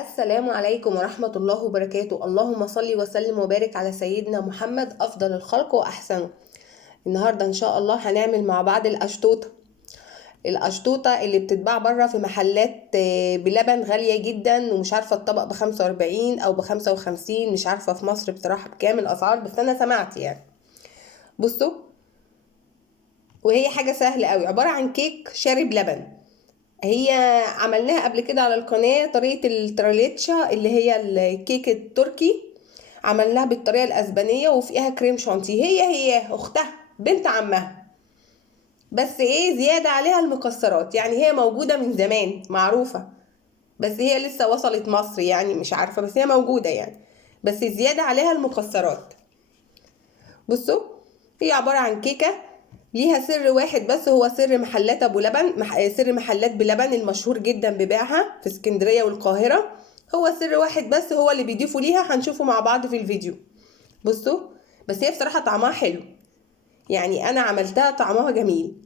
السلام عليكم ورحمة الله وبركاته. اللهم صل وسلم وبارك على سيدنا محمد أفضل الخلق وأحسنه. النهاردة إن شاء الله هنعمل مع بعض الأشطوطة اللي بتتباع بره في محلات بلبن غالية جدا، ومش عارفة الطبق ب45 أو ب55، مش عارفة في مصر بصراحة بكام الأسعار، بس أنا سمعت يعني. بصوا، وهي حاجة سهلة قوي، عبارة عن كيك شارب لبن. هي عملناها قبل كده على القناة طريقة التراليتشا اللي هي الكيك التركي، عملناها بالطريقة الأسبانية وفيها كريم شانتي، هي أختها بنت عمها، بس ايه زيادة عليها المكسرات. يعني هي موجودة من زمان معروفة، بس هي لسه وصلت مصر يعني مش عارفة، بس هي موجودة يعني، بس زيادة عليها المكسرات. بصوا، هي عبارة عن كيكة ليها سر واحد بس، هو سر محلات ابو لبن، سر محلات بلبن المشهور جدا ببيعها في اسكندرية والقاهرة. هو سر واحد بس هو اللي بيضيفوا ليها، هنشوفه مع بعض في الفيديو. بصوا، بس هي بصراحة طعمها حلو، يعني انا عملتها طعمها جميل،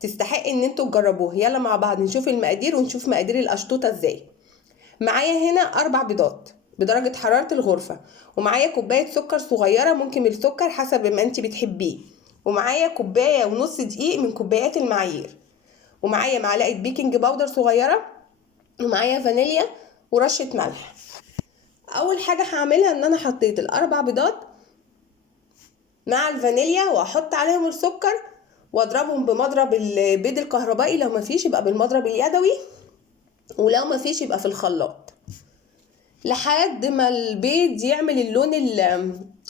تستحق ان انتوا تجربوها. يلا مع بعض نشوف المقادير ونشوف مقادير القشطوطة ازاي. معايا هنا 4 بيضات بدرجة حرارة الغرفة، ومعايا كوباية سكر صغيرة، ممكن السكر حسب ما انت بتحبيه، ومعايا كوباية ونص دقيق من كوبايات المعايير، ومعايا معلقة بيكنج باودر صغيرة، ومعايا فانيليا ورشة ملح. اول حاجة هعملها ان انا حطيت ال4 بيضات مع الفانيليا، واحط عليهم السكر واضربهم بمضرب البيض الكهربائي، لو مفيش يبقى بالمضرب اليدوي، ولو مفيش يبقى في الخلاط، لحد ما البيض يعمل اللون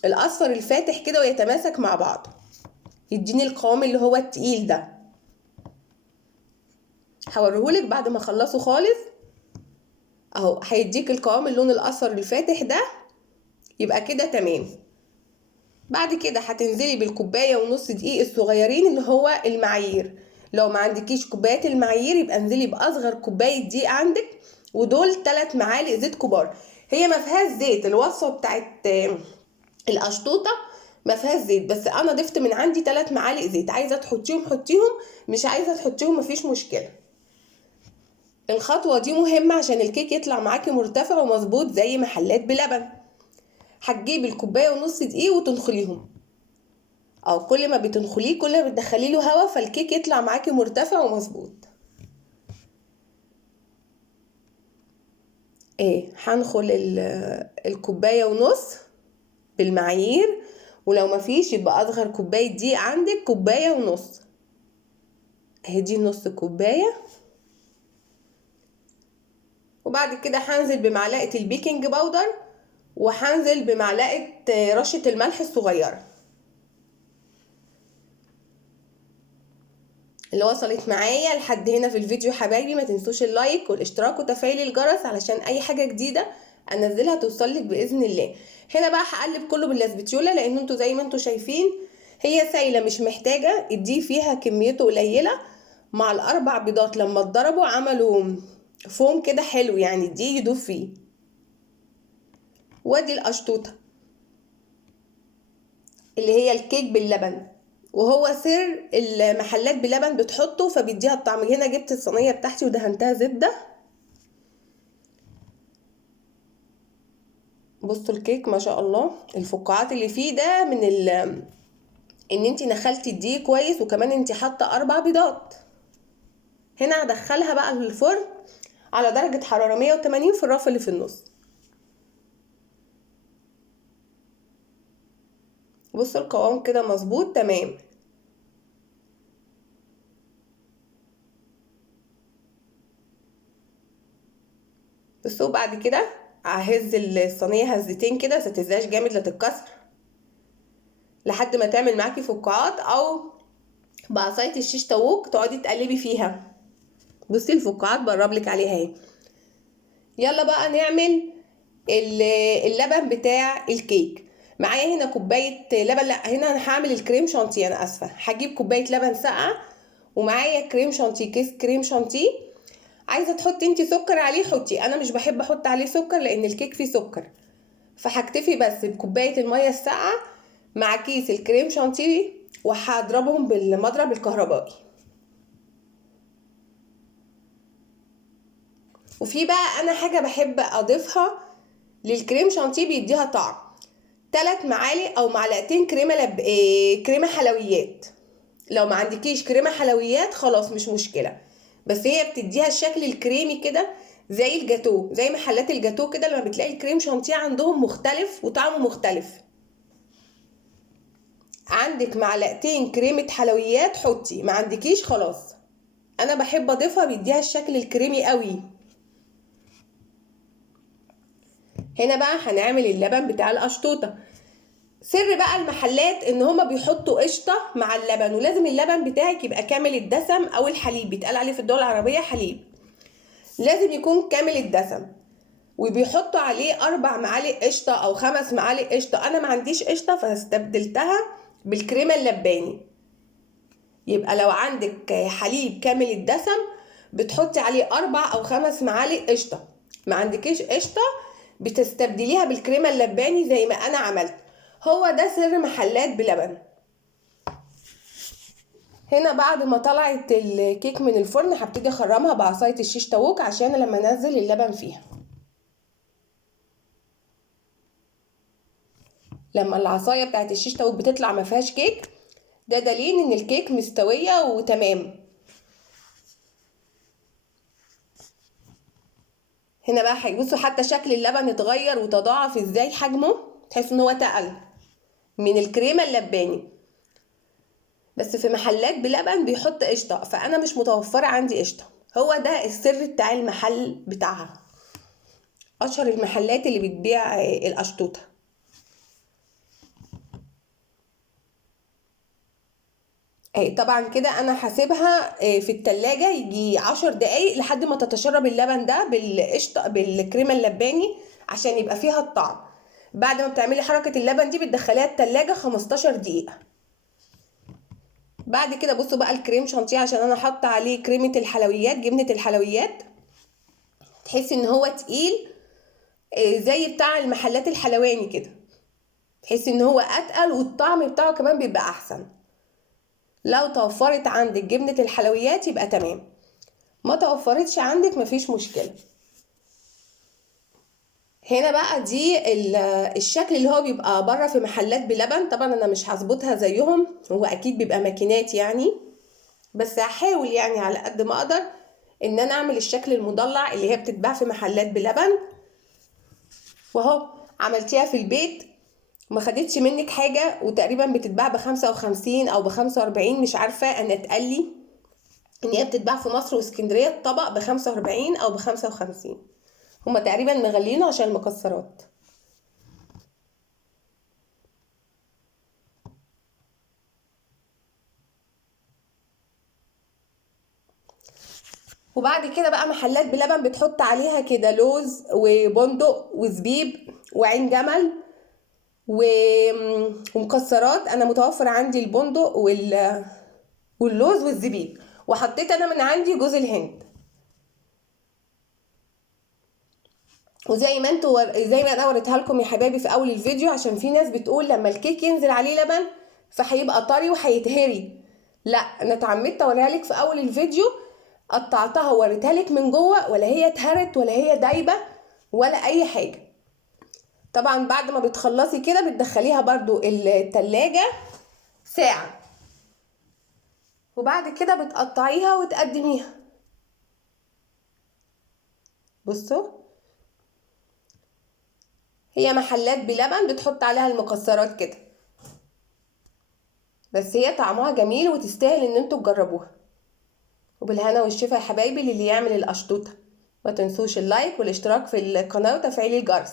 الاصفر الفاتح كده ويتماسك مع بعض، يديني القوام اللي هو التقيل ده. هوريهولك بعد ما اخلصه خالص اهو، هيديك القوام اللون الاصفر الفاتح ده، يبقى كده تمام. بعد كده هتنزلي بالكوبايه ونص دقيق الصغيرين اللي هو المعايير، لو ما عندكيش كوبايات المعايير يبقى انزلي باصغر كوبايه دقيق عندك، ودول 3 معالق زيت كبار. هي ما فيهاش زيت، الوصفه بتاعت القشطوطه ما فيهاش زيت، بس انا ضفت من عندي 3 معالق زيت، عايزه تحطيهم حطيهم، مش عايزه تحطيهم مفيش مشكله. الخطوه دي مهمه عشان الكيك يطلع معاكي مرتفع ومظبوط زي محلات بلبن. هتجيبي الكوبايه ونص دقيق وتنخليهم، او كل ما بتنخليه كل ما بتدخلي له هوا، فالكيك يطلع معاكي مرتفع ومظبوط. هنخل الكوبايه ونص بالمعايير، ولو مفيش يبقى اصغر كوبايه دقيق عندك كوبايه ونص، اهي دي نص كوبايه. وبعد كده هنزل بمعلقه البيكنج باودر، وهنزل بمعلقه رشه الملح الصغيره. اللي وصلت معايا لحد هنا في الفيديو حبايبي، ما تنسوش اللايك والاشتراك وتفعيل الجرس علشان اي حاجه جديده انزلها توصلك باذن الله. هنا بقى هقلب كله باللاسبتيولا، لان انتوا زي ما انتوا شايفين هي سايله مش محتاجه اديه فيها كميته قليله، مع ال4 بيضات لما اتضربوا عملوا فوم كده حلو، يعني دي يدوب فيه. وادي القشطوطه اللي هي الكيك باللبن، وهو سر المحلات بلبن بتحطه فبيديها الطعم. هنا جبت الصينيه بتاعتي ودهنتها زبده. بصوا الكيك ما شاء الله، الفقاعات اللي فيه ده من ان انتي نخلتي الدقيق كويس، وكمان انتي حاطه 4 بيضات. هنا هدخلها بقى الفرن على درجه حراره 180 في الرف اللي في النص. بصوا القوام كده مظبوط تمام. بصوا بعد كده ههز الصينيه هزتين كده، بس متهزهاش جامد لا تتكسر، لحد ما تعمل معاكي فقاعات، او بعصايه الشيش طاووق تقعدي تقلبي فيها. بصي الفقاعات بقربلك عليها اهي. يلا بقى نعمل اللبن بتاع الكيك. معايا هنا كوبايه لبن، لا هنا انا هعمل الكريم شانتيه، انا اسفه، هجيب كوبايه لبن ساقعه، ومعايا كريم شانتيه، كيس كريم شانتيه. عايزه تحطي انتي سكر عليه حطي، انا مش بحب احط عليه سكر لان الكيك فيه سكر، فهكتفي بس بكوبايه الميه الساقعه مع كيس الكريم شانتيه، وهضربهم بالمضرب الكهربائي. وفي بقى انا حاجه بحب اضيفها للكريم شانتيه بيديها طعم، 3 معالق او معلقتين كريمه حلويات. لو ما عندكيش كريمه حلويات خلاص مش مشكله، بس هي بتديها الشكل الكريمي كده زي الجاتو، زي محلات الجاتو كده لما بتلاقي الكريم شانتيه عندهم مختلف وطعمه مختلف. عندك معلقتين كريمه حلويات حطي، ما عندكيش خلاص. انا بحب اضيفها بيديها الشكل الكريمي قوي. هنا بقى هنعمل اللبن بتاع القشطوطه. سر بقى المحلات ان هما بيحطوا قشطه مع اللبن، ولازم اللبن بتاعك يبقى كامل الدسم، او الحليب بيتقال عليه في الدول العربيه حليب، لازم يكون كامل الدسم. وبيحطوا عليه 4 معالق قشطه او 5 معالق قشطه. انا ما عنديش قشطه فاستبدلتها بالكريمه اللباني. يبقى لو عندك حليب كامل الدسم بتحطي عليه 4 أو 5 معالق قشطه. ما عندكيش قشطه بتستبدليها بالكريمه اللباني زي ما انا عملت. هو ده سر محلات بلبن. هنا بعد ما طلعت الكيك من الفرن هبتدي اخرمها بعصايه الشيش طاووق عشان لما انزل اللبن فيها. لما العصايه بتاعت الشيش طاووق بتطلع ما فيهاش كيك، ده دليل ان الكيك مستويه وتمام. هنا بقى هيبصوا حتى شكل اللبن اتغير وتضاعف ازاي حجمه، تحس ان هو تقل من الكريمه اللباني. بس في محلات بلبن بيحط قشطه، فانا مش متوفره عندي قشطه. هو ده السر بتاع المحل بتاعها، اشهر المحلات اللي بتبيع القشطوطه. طبعا كده انا هسيبها في التلاجة يجي 10 دقايق لحد ما تتشرب اللبن ده بالقشطه بالكريمه اللباني عشان يبقى فيها الطعم. بعد ما بتعملي حركه اللبن دي بتدخليها التلاجة 15 دقيقه. بعد كده بصوا بقى الكريم شانتيه، عشان انا حاطه عليه كريمه الحلويات، جبنه الحلويات، تحسي ان هو تقيل زي بتاع المحلات الحلواني كده، تحسي ان هو اتقل والطعم بتاعه كمان بيبقى احسن. لو توفرت عندك جبنه الحلويات يبقى تمام، ما توفرتش عندك مفيش مشكله. هنا بقى دي الشكل اللي هو بيبقى بره في محلات بلبن. طبعا انا مش هظبطها زيهم، هو اكيد بيبقى ماكينات يعني، بس هحاول يعني على قد ما اقدر ان انا اعمل الشكل المضلع اللي هي بتتباع في محلات بلبن. واهو عملتيها في البيت ما خدتش منك حاجه، وتقريبا بتتباع ب55 او ب45، مش عارفه. انا اتقال لي ان هي بتتباع في مصر واسكندريه الطبق ب45 او ب55، هما تقريبا مغلينه عشان المكسرات. وبعد كده بقى محلات بلبن بتحط عليها كده لوز وبندق وزبيب وعين جمل ومكسرات. انا متوفر عندي البندق واللوز والزبيب، وحطيت انا من عندي جوز الهند. وزي ما زي ما انا وريتها لكم يا حبايبي في اول الفيديو، عشان في ناس بتقول لما الكيك ينزل عليه لبن فهيبقى طري وهيتهري. لا، انا اتعمدت اوريها لك في اول الفيديو، قطعتها ووريتها لك من جوه، ولا هي اتهرت ولا هي دايبه ولا اي حاجه. طبعا بعد ما بتخلصي كده بتدخليها برضو التلاجة ساعة، وبعد كده بتقطعيها وتقدميها. بصوا هي محلات بلبن بتحط عليها المكسرات كده، بس هي طعمها جميل وتستاهل ان انتوا تجربوها. وبالهنا والشفا يا حبايبي للي يعمل القشطوطه. ما تنسوش اللايك والاشتراك في القناه وتفعيل الجرس.